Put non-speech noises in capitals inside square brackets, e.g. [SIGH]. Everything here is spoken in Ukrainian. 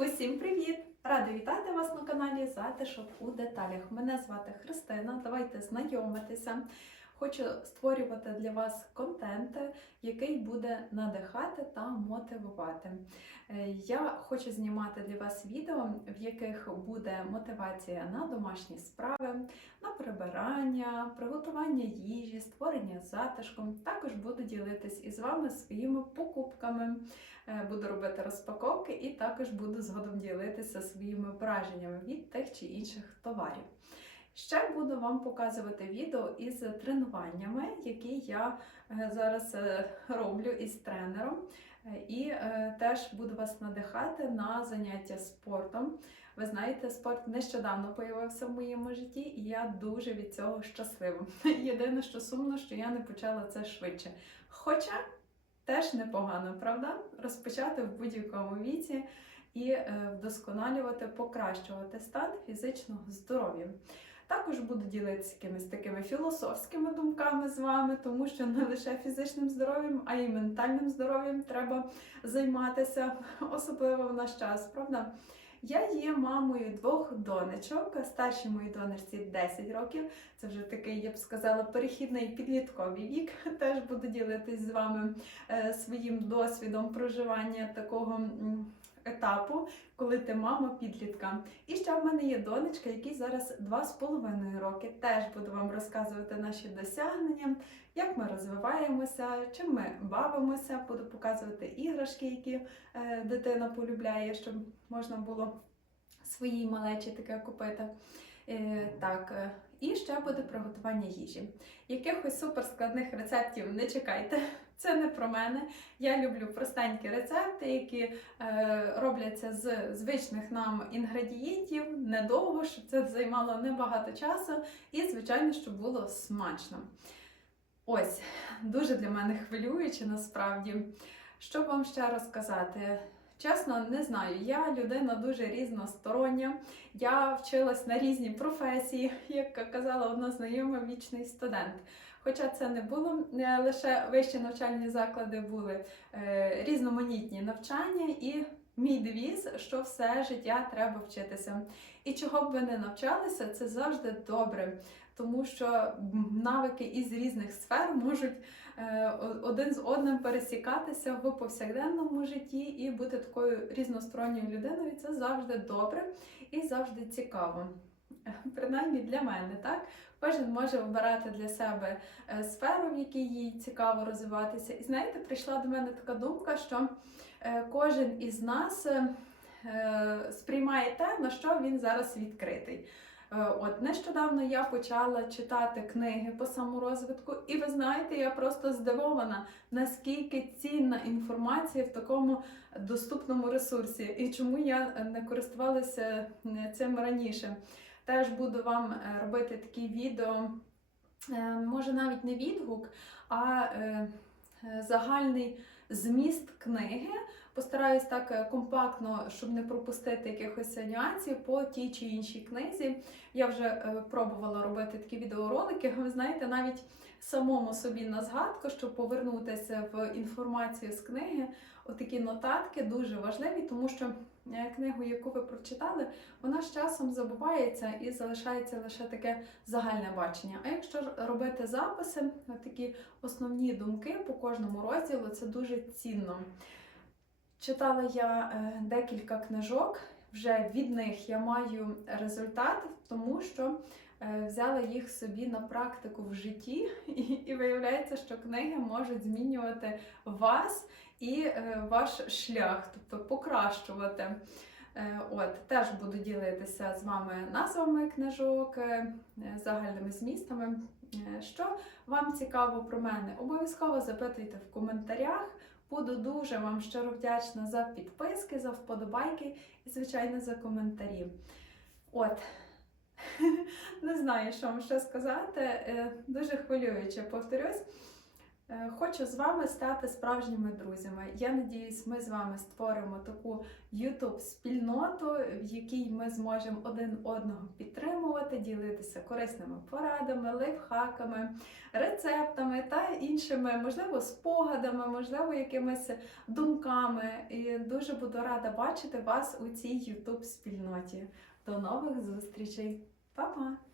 Усім привіт! Рада вітати вас на каналі Затишок у деталях. Мене звати Христина. Давайте знайомитися. Хочу створювати для вас контент, який буде надихати та мотивувати. Е, Я хочу знімати для вас відео, в яких буде мотивація на домашні справи, на прибирання, приготування їжі, створення затишку. Також буду ділитись із вами своїми покупками. Е, буду робити розпаковки і також буду згодом ділитися своїми враженнями від тих чи інших товарів. Ще буду вам показувати відео із тренуваннями, які я е, зараз е, роблю із тренером. Е, І теж буду вас надихати на заняття спортом. Ви знаєте, спорт нещодавно появився в моєму житті, і я дуже від цього щаслива. [LAUGHS] Єдине, що сумно, що я не почала це швидше. Хоча теж непогано, правда? Розпочати в будь-якому віці і вдосконалювати, покращувати стан фізичного здоров'я. Також буду ділитися якимись такими філософськими думками з вами, тому що не лише фізичним здоров'ям, а й ментальним здоров'ям треба займатися, особливо в наш час, правда? Я є мамою двох донечок. Старшій моїй донечці 10 років. Це вже такий, я б сказала, перехідний підлітковий вік. Теж буду ділитись з вами е, своїм досвідом проживання такого етапу, коли ти мама підлітка. І ще в мене є донечка, якій зараз 2,5 роки. Теж буду вам розказувати наші досягнення, як ми розвиваємося, чим ми бавимося. Буду показувати іграшки, які е, дитина полюбляє, щоб можна було своїй малечі таке купити. Е, так, е, і ще буде приготування їжі. Якихось суперскладних рецептів не чекайте. Це не про мене. Я люблю простенькі рецепти, які е, робляться з звичних нам інгредієнтів недовго, щоб це займало небагато часу, і, звичайно, щоб було смачно. Ось, дуже для мене хвилююче насправді. Що вам ще розказати? Чесно, не знаю. Я людина дуже різностороння. Я вчилась на різні професії, як казала одна знайома вічний студент. Хоча це не було е, лише вищі навчальні заклади, були е, різноманітні навчання і мій девіз, що все життя треба вчитися. І чого б ви не навчалися, це завжди добре, тому що навики із різних сфер можуть е, один з одним пересікатися в повсякденному житті і бути такою різносторонньою людиною. Це завжди добре і завжди цікаво. [LAUGHS] Принаймні для мене, так? Кожен може обирати для себе е, сферу, в якій їй цікаво розвиватися. І знаєте, прийшла до мене така думка, що е, кожен із нас е, сприймає те, на що він зараз відкритий. От нещодавно я почала читати книги по саморозвитку, і ви знаєте, я просто здивована, наскільки цінна інформація в такому доступному ресурсі, і чому я не користувалася цим раніше. Теж буду вам е, робити такі відео, е, може навіть не відгук, а е, загальний зміст книги. Постараюсь так компактно, щоб не пропустити якихось нюансів по тій чи іншій книзі. Я вже пробувала робити такі відеоролики. Ви знаєте, навіть самому собі на згадку, щоб повернутися в інформацію з книги. Отакі нотатки дуже важливі, тому що книгу, яку ви прочитали, вона з часом забувається і залишається лише таке загальне бачення. А якщо робити записи, такі основні думки по кожному розділу, це дуже цінно. Читала я е, декілька книжок, вже від них я маю результат, тому що е, взяла їх собі на практику в житті, [LAUGHS] і, і виявляється, що книги можуть змінювати вас і е, ваш шлях, тобто покращувати. Е, От, теж буду ділитися з вами назвами книжок, е, загальними змістами. Що вам цікаво про мене? Обов'язково запитуйте в коментарях. Буду дуже вам щиро вдячна за підписки, за вподобайки і, звичайно, за коментарі. От. [LAUGHS] Не знаю, що вам ще сказати. Дуже хвилююче, повторюсь. Е, Хочу з вами стати справжніми друзями. Я надіюсь, ми з вами створимо таку youtube спільноту, в якій ми зможемо один одного підтримувати, ділитися корисними порадами, лайфхаками, рецептами та іншими, можливо, спогадами, можливо, якимись думками. І дуже буду рада бачити вас у цій youtube спільноті. До нових зустрічей! Па-па!